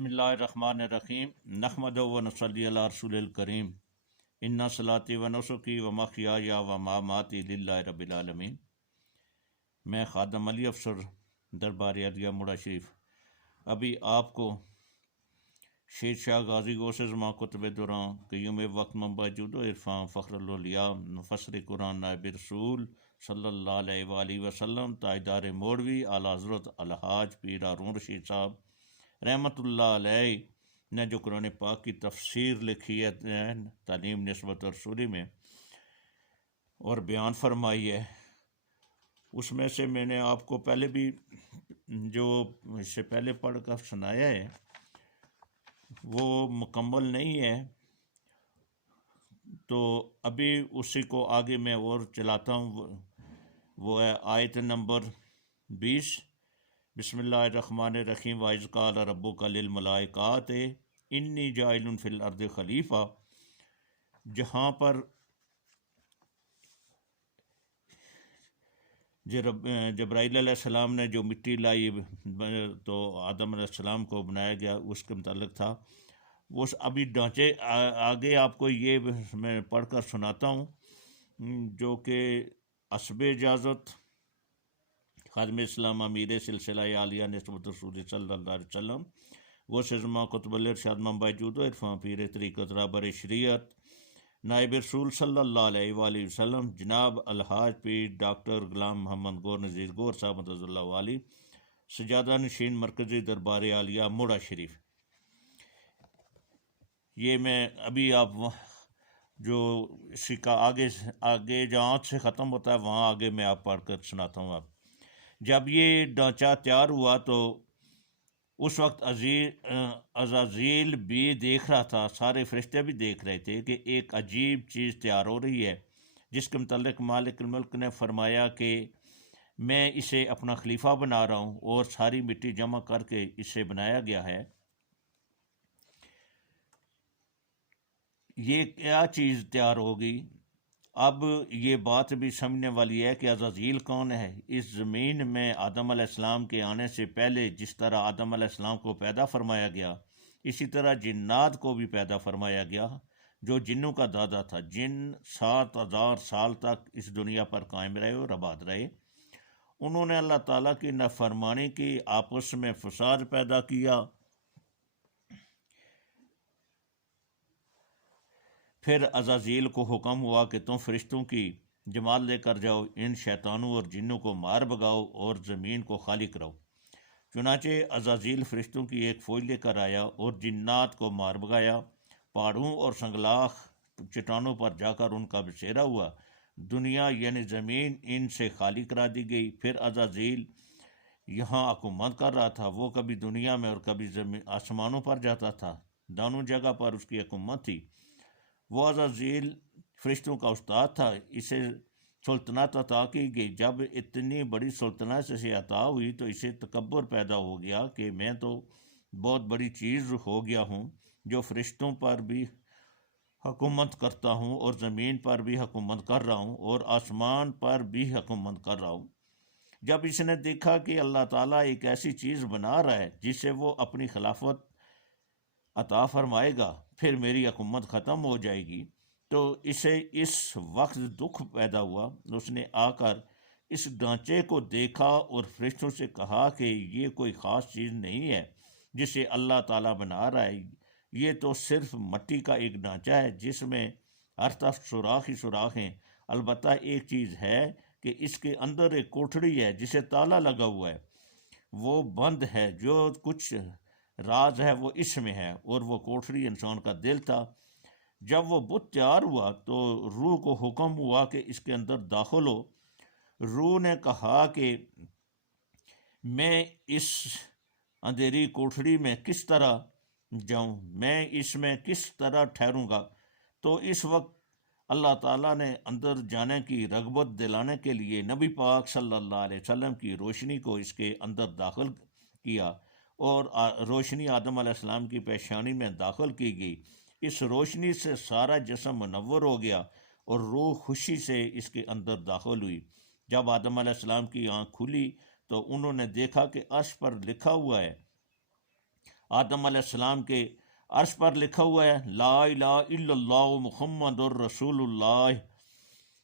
بسم اللہ الرحمن الرحیم نحمدہ و نصلی علی رسول الکریم انا صلاتی و نسکی و محیای و مماتی للہ رب العالمین۔ میں خادم علی افسر دربار عدلیہ مڑا شریف ابھی آپ کو شیر شاہ غازی غوث زمان کتب دوران قیوم وقت منبع جود و عرفان فخر الاولیاء مفسر قرآن نائب رسول صلی اللہ علیہ وآلہ وسلم تاجدار موڑوی اعلیٰ حضرت الحاج پیر ہارون رشید صاحب رحمۃ اللہ علیہ نے جو قرآن پاک کی تفسیر لکھی ہے تعلیم نسبت رسولی میں اور بیان فرمائی ہے، اس میں سے میں نے آپ کو پہلے بھی جو اس سے پہلے پڑھ کر سنایا ہے وہ مکمل نہیں ہے، تو ابھی اسی کو آگے میں اور چلاتا ہوں۔ وہ ہے آیت نمبر 20۔ بسم اللہ الرحمن الرحیم وَإِذْ قَالَ رَبُّكَ لِلْمَلَائِكَةِ إِنِّي جَاعِلٌ فِي الْأَرْضِ خلیفہ، جہاں پر جبرائیل علیہ السلام نے جو مٹی لائی تو آدم علیہ السلام کو بنایا گیا، اس کے متعلق تھا۔ وہ ابھی ڈھانچے آگے آپ کو یہ میں پڑھ کر سناتا ہوں، جو کہ حسب اجازت خادم اسلام امیر سلسلہ عالیہ نسبت رسول صلی اللہ علیہ وسلم وہ سزما قطب الارشاد منبع جود و عرفان پیر طریقت رابر شریعت نائب رسول صلی اللہ علیہ وآلہ وسلم جناب الحاج پیر ڈاکٹر غلام محمد گور نذیر گور صاحب مدد اللہ والی سجادہ نشین مرکزی دربار عالیہ مڑا شریف۔ یہ میں ابھی آپ جو اسی کا آگے جہاں سے ختم ہوتا ہے وہاں آگے میں آپ پڑھ کر سناتا ہوں۔ جب یہ ڈھانچہ تیار ہوا تو اس وقت عزازیل بھی دیکھ رہا تھا، سارے فرشتے بھی دیکھ رہے تھے کہ ایک عجیب چیز تیار ہو رہی ہے، جس کے متعلق مالک الملک نے فرمایا کہ میں اسے اپنا خلیفہ بنا رہا ہوں، اور ساری مٹی جمع کر کے اسے بنایا گیا ہے۔ یہ کیا چیز تیار ہوگی؟ اب یہ بات بھی سمجھنے والی ہے کہ عزازیل کون ہے۔ اس زمین میں آدم علیہ السلام کے آنے سے پہلے جس طرح آدم علیہ السلام کو پیدا فرمایا گیا، اسی طرح جنات کو بھی پیدا فرمایا گیا، جو جنوں کا دادا تھا۔ جن 7000 سال تک اس دنیا پر قائم رہے اور آباد رہے۔ انہوں نے اللہ تعالیٰ کی نافرمانی کی، آپس میں فساد پیدا کیا۔ پھر عزازیل کو حکم ہوا کہ تم فرشتوں کی جماعت لے کر جاؤ، ان شیطانوں اور جنوں کو مار بگاؤ اور زمین کو خالی کراؤ۔ چنانچہ عزازیل فرشتوں کی ایک فوج لے کر آیا اور جنات کو مار بگایا۔ پہاڑوں اور سنگلاخ چٹانوں پر جا کر ان کا بسیرا ہوا، دنیا یعنی زمین ان سے خالی کرا دی گئی۔ پھر عزازیل یہاں حکومت کر رہا تھا، وہ کبھی دنیا میں اور کبھی آسمانوں پر جاتا تھا، دونوں جگہ پر اس کی حکومت تھی۔ وہ عزازیل فرشتوں کا استاد تھا، اسے سلطنت عطا کی گئی۔ جب اتنی بڑی سلطنت اسے عطا ہوئی تو اسے تکبر پیدا ہو گیا کہ میں تو بہت بڑی چیز ہو گیا ہوں، جو فرشتوں پر بھی حکومت کرتا ہوں اور زمین پر بھی حکومت کر رہا ہوں اور آسمان پر بھی حکومت کر رہا ہوں۔ جب اس نے دیکھا کہ اللہ تعالیٰ ایک ایسی چیز بنا رہا ہے جسے وہ اپنی خلافت عطا فرمائے گا، پھر میری حکومت ختم ہو جائے گی، تو اسے اس وقت دکھ پیدا ہوا۔ اس نے آ کر اس ڈھانچے کو دیکھا اور فرشتوں سے کہا کہ یہ کوئی خاص چیز نہیں ہے جسے اللہ تعالیٰ بنا رہا ہے، یہ تو صرف مٹی کا ایک ڈھانچہ ہے جس میں ہر طرف سوراخ ہی سوراخ ہیں۔ البتہ ایک چیز ہے کہ اس کے اندر ایک کوٹھڑی ہے جسے تالا لگا ہوا ہے، وہ بند ہے، جو کچھ راز ہے وہ اس میں ہے، اور وہ کوٹھڑی انسان کا دل تھا۔ جب وہ بت تیار ہوا تو روح کو حکم ہوا کہ اس کے اندر داخل ہو۔ روح نے کہا کہ میں اس اندھیری کوٹھڑی میں کس طرح جاؤں، میں اس میں کس طرح ٹھہروں گا؟ تو اس وقت اللہ تعالیٰ نے اندر جانے کی رغبت دلانے کے لیے نبی پاک صلی اللہ علیہ وسلم کی روشنی کو اس کے اندر داخل کیا، اور روشنی آدم علیہ السلام کی پیشانی میں داخل کی گئی۔ اس روشنی سے سارا جسم منور ہو گیا اور روح خوشی سے اس کے اندر داخل ہوئی۔ جب آدم علیہ السلام کی آنکھ کھلی تو انہوں نے دیکھا کہ عرش پر لکھا ہوا ہے آدم علیہ السلام کے عرش پر لکھا ہوا ہے لا الہ الا اللہ محمد الرسول اللہ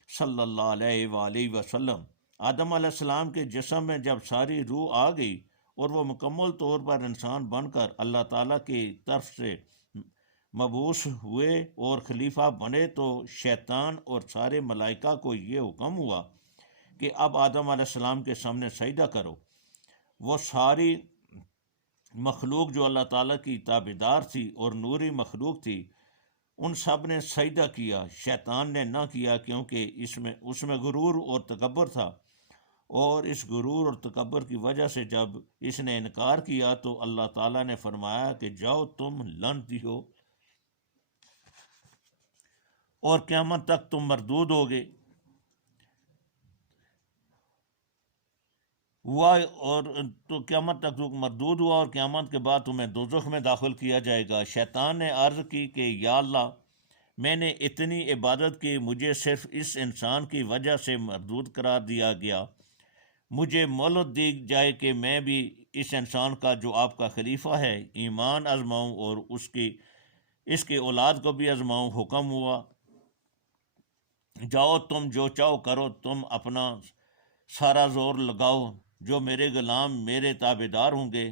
صلی اللہ علیہ وآلہ وسلم۔ آدم علیہ السلام کے جسم میں جب ساری روح آ گئی اور وہ مکمل طور پر انسان بن کر اللہ تعالیٰ کی طرف سے مبعوث ہوئے اور خلیفہ بنے، تو شیطان اور سارے ملائکہ کو یہ حکم ہوا کہ اب آدم علیہ السلام کے سامنے سجدہ کرو۔ وہ ساری مخلوق جو اللہ تعالیٰ کی تابعدار تھی اور نوری مخلوق تھی، ان سب نے سجدہ کیا، شیطان نے نہ کیا، کیونکہ اس میں غرور اور تکبر تھا، اور اس غرور اور تکبر کی وجہ سے جب اس نے انکار کیا تو اللہ تعالیٰ نے فرمایا کہ جاؤ تم لعنتی ہو اور قیامت تک تم مردود ہوگے ہوا، اور تو قیامت تک تم مردود ہوا اور قیامت کے بعد تمہیں دوزخ میں داخل کیا جائے گا۔ شیطان نے عرض کی کہ یا اللہ، میں نے اتنی عبادت کی، مجھے صرف اس انسان کی وجہ سے مردود قرار دیا گیا، مجھے مہلت دی جائے کہ میں بھی اس انسان کا جو آپ کا خلیفہ ہے ایمان آزماؤں اور اس کی اولاد کو بھی آزماؤں۔ حکم ہوا جاؤ تم جو چاہو کرو، تم اپنا سارا زور لگاؤ، جو میرے غلام میرے تابعدار ہوں گے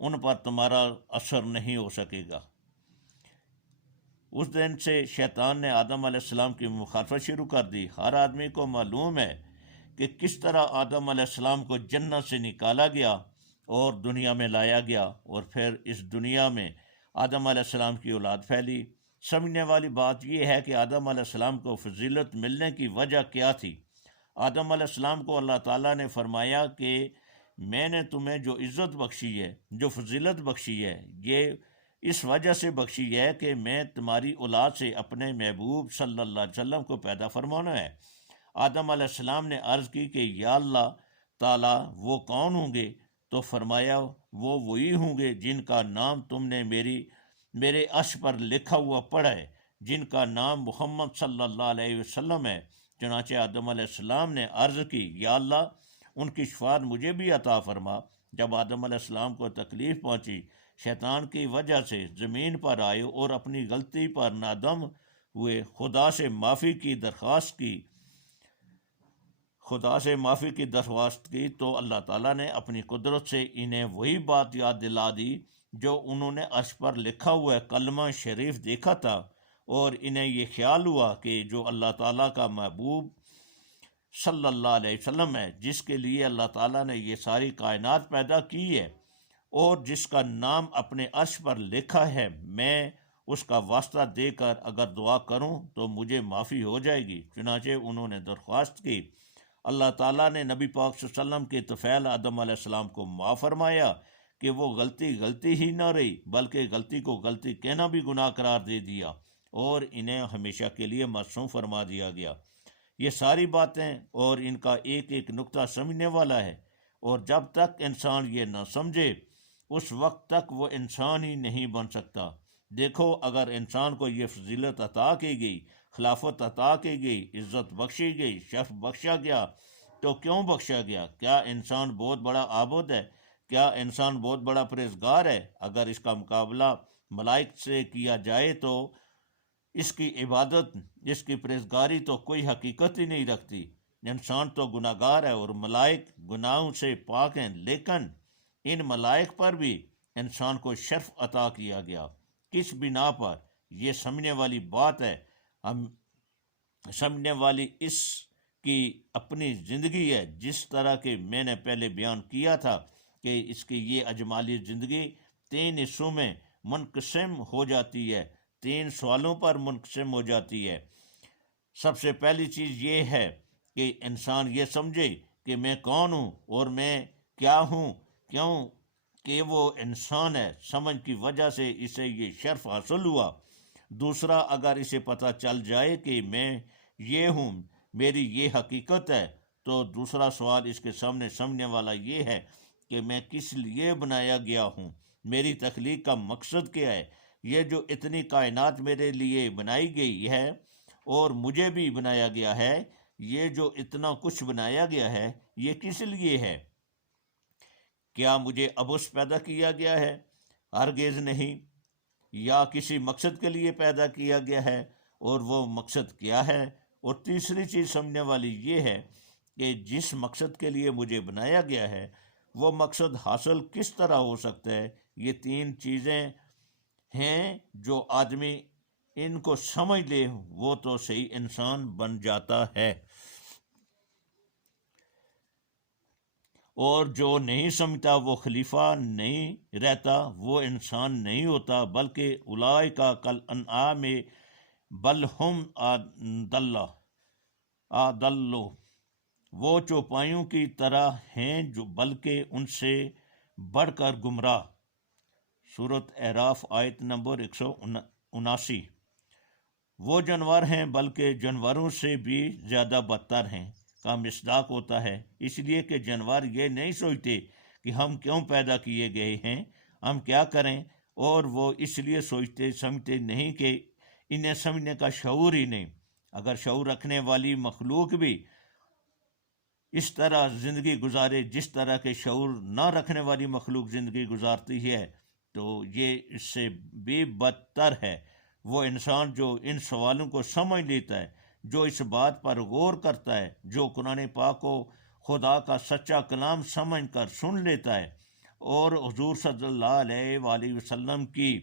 ان پر تمہارا اثر نہیں ہو سکے گا۔ اس دن سے شیطان نے آدم علیہ السلام کی مخالفت شروع کر دی۔ ہر آدمی کو معلوم ہے کہ کس طرح آدم علیہ السلام کو جنت سے نکالا گیا اور دنیا میں لایا گیا، اور پھر اس دنیا میں آدم علیہ السلام کی اولاد پھیلی۔ سمجھنے والی بات یہ ہے کہ آدم علیہ السلام کو فضیلت ملنے کی وجہ کیا تھی۔ آدم علیہ السلام کو اللہ تعالیٰ نے فرمایا کہ میں نے تمہیں جو عزت بخشی ہے، جو فضیلت بخشی ہے، یہ اس وجہ سے بخشی ہے کہ میں تمہاری اولاد سے اپنے محبوب صلی اللہ علیہ وسلم کو پیدا فرمانا ہے۔ آدم علیہ السلام نے عرض کی کہ یا اللہ تعالیٰ وہ کون ہوں گے؟ تو فرمایا وہ وہی ہوں گے جن کا نام تم نے میرے عرش پر لکھا ہوا پڑھا ہے، جن کا نام محمد صلی اللہ علیہ وسلم ہے۔ چنانچہ آدم علیہ السلام نے عرض کی یا اللہ ان کی شفاعت مجھے بھی عطا فرما۔ جب آدم علیہ السلام کو تکلیف پہنچی، شیطان کی وجہ سے زمین پر آئے اور اپنی غلطی پر نادم ہوئے، خدا سے معافی کی درخواست کی تو اللہ تعالیٰ نے اپنی قدرت سے انہیں وہی بات یاد دلا دی جو انہوں نے عرش پر لکھا ہوا کلمہ شریف دیکھا تھا، اور انہیں یہ خیال ہوا کہ جو اللہ تعالیٰ کا محبوب صلی اللہ علیہ وسلم ہے، جس کے لیے اللہ تعالیٰ نے یہ ساری کائنات پیدا کی ہے اور جس کا نام اپنے عرش پر لکھا ہے، میں اس کا واسطہ دے کر اگر دعا کروں تو مجھے معافی ہو جائے گی۔ چنانچہ انہوں نے درخواست کی۔ اللہ تعالیٰ نے نبی پاک صلی اللہ علیہ وسلم کے طفیل آدم علیہ السلام کو معاف فرمایا کہ وہ غلطی ہی نہ رہی، بلکہ غلطی کو غلطی کہنا بھی گناہ قرار دے دیا اور انہیں ہمیشہ کے لیے معصوم فرما دیا گیا۔ یہ ساری باتیں اور ان کا ایک ایک نقطہ سمجھنے والا ہے، اور جب تک انسان یہ نہ سمجھے اس وقت تک وہ انسان ہی نہیں بن سکتا۔ دیکھو، اگر انسان کو یہ فضیلت عطا کی گئی، خلافت عطا کی گئی، عزت بخشی گئی، شرف بخشا گیا، تو کیوں بخشا گیا؟ کیا انسان بہت بڑا عابد ہے؟ کیا انسان بہت بڑا پرہیزگار ہے؟ اگر اس کا مقابلہ ملائک سے کیا جائے تو اس کی عبادت، اس کی پرہیزگاری تو کوئی حقیقت ہی نہیں رکھتی۔ انسان تو گناہ گار ہے اور ملائک گناہوں سے پاک ہیں، لیکن ان ملائک پر بھی انسان کو شرف عطا کیا گیا۔ کس بنا پر؟ یہ سمجھنے والی بات ہے۔ ہم سمجھنے والی اس کی اپنی زندگی ہے، جس طرح کہ میں نے پہلے بیان کیا تھا کہ اس کی یہ اجمالی زندگی 3 حصوں میں منقسم ہو جاتی ہے، 3 سوالوں پر منقسم ہو جاتی ہے۔ سب سے پہلی چیز یہ ہے کہ انسان یہ سمجھے کہ میں کون ہوں اور میں کیا ہوں، کیوں کہ وہ انسان ہے، سمجھ کی وجہ سے اسے یہ شرف حاصل ہوا۔ دوسرا، اگر اسے پتہ چل جائے کہ میں یہ ہوں، میری یہ حقیقت ہے، تو دوسرا سوال اس کے سامنے سمجھنے والا یہ ہے کہ میں کس لیے بنایا گیا ہوں، میری تخلیق کا مقصد کیا ہے، یہ جو اتنی کائنات میرے لیے بنائی گئی ہے اور مجھے بھی بنایا گیا ہے، یہ جو اتنا کچھ بنایا گیا ہے یہ کس لیے ہے؟ کیا مجھے عبث پیدا کیا گیا ہے؟ ہرگز نہیں، یا کسی مقصد کے لیے پیدا کیا گیا ہے، اور وہ مقصد کیا ہے؟ اور تیسری چیز سمجھنے والی یہ ہے کہ جس مقصد کے لیے مجھے بنایا گیا ہے وہ مقصد حاصل کس طرح ہو سکتا ہے۔ یہ تین چیزیں ہیں، جو آدمی ان کو سمجھ لے وہ تو صحیح انسان بن جاتا ہے، اور جو نہیں سمجھتا وہ خلیفہ نہیں رہتا، وہ انسان نہیں ہوتا، بلکہ اولئک کالانعام بل ہم اضل، وہ چوپایوں کی طرح ہیں جو بلکہ ان سے بڑھ کر گمراہ۔ سورۃ اعراف آیت نمبر 179۔ وہ جانور ہیں بلکہ جانوروں سے بھی زیادہ بدتر ہیں کا مصداق ہوتا ہے، اس لیے کہ جانور یہ نہیں سوچتے کہ ہم کیوں پیدا کیے گئے ہیں، ہم کیا کریں، اور وہ اس لیے سوچتے سمجھتے نہیں کہ انہیں سمجھنے کا شعور ہی نہیں۔ اگر شعور رکھنے والی مخلوق بھی اس طرح زندگی گزارے جس طرح کے شعور نہ رکھنے والی مخلوق زندگی گزارتی ہے، تو یہ اس سے بھی بدتر ہے۔ وہ انسان جو ان سوالوں کو سمجھ لیتا ہے، جو اس بات پر غور کرتا ہے، جو قرآن پاک کو خدا کا سچا کلام سمجھ کر سن لیتا ہے، اور حضور صلی اللہ علیہ وآلہ وسلم کی